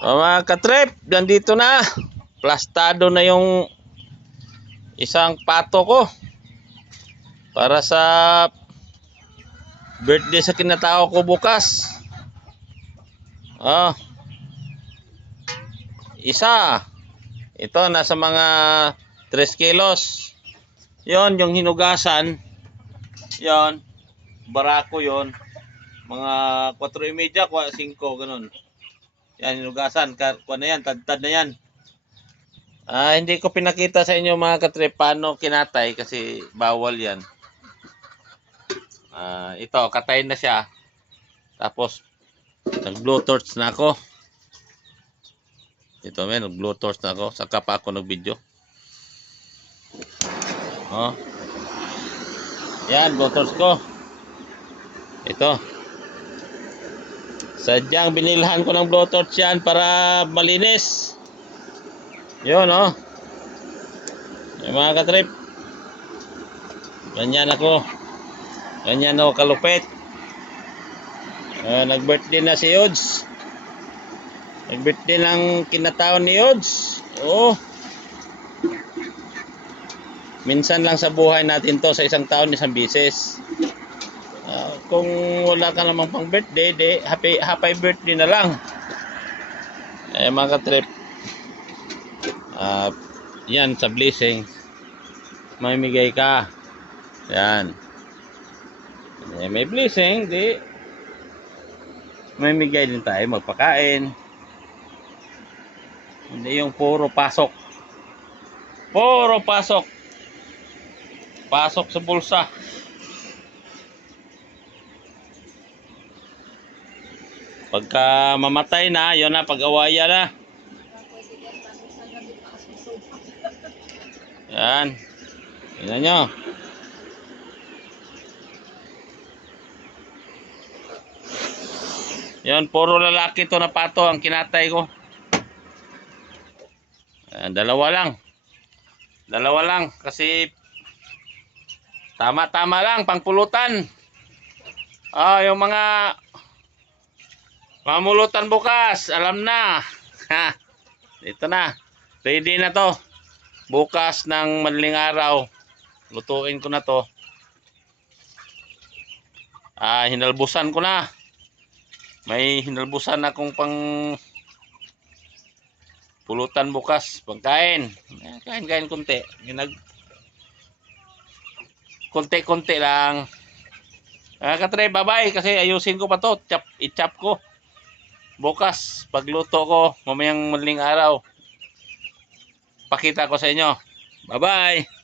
Mga katrip, nandito na. Plastado na yung isang pato ko para sa birthday sa kinatao ko bukas. Oh, isa. Ito nasa mga 3 kilos. Yon yung hinugasan. Yon, barako yon. Mga 4:30, 5 ganun. Yan hinugasan, kuha na yan, tad na yan. Hindi ko pinakita sa inyo mga katrip paano kinatay kasi bawal yan. Ito, katay na siya. Tapos, nag-blue torch na ako. Ito men, nag-blue torch na ako. Saka pa ako nag-video. Oh. Yan, blue torch ko. Ito. Sadyang binilhan ko ng blue torch yan para malinis. Yun, oh. Yung mga katrip. Ganyan ako. Ganyan ako kalupit. Nag-birthday na si Yods. Nag-birthday ng kinataon ni Yods. Oh. Minsan lang sa buhay natin to, sa isang taon, isang bisis. Kung wala ka namang pang birthday, happy birthday na lang. Mga katrip. Yan sa blessing. Mamimigay ka. Yan. May blessing, di mamimigay din tayo, magpakain. Hindi yung puro pasok. Puro pasok. Pasok sa bulsa. Pagka mamatay na, yun na, pag-awaya na. Yan. Tingnan nyo. Yan, puro lalaki to na pato ang kinatay ko. Dalawa lang. Dalawa lang kasi tama-tama lang pangpulutan. Yung mga mamulutan bukas, alam na. Ito na. Ready na to. Bukas ng madaling araw, lutuin ko na to. Hinalbusan ko na. May hinalbusan akong pang pulutan bukas, pagkain. Kain konti. Konti lang. Katry, bye-bye kasi ayusin ko pa to. I-chop ko. Bukas, pagluto ko, mamayang madaling araw, pakita ko sa inyo. Bye-bye.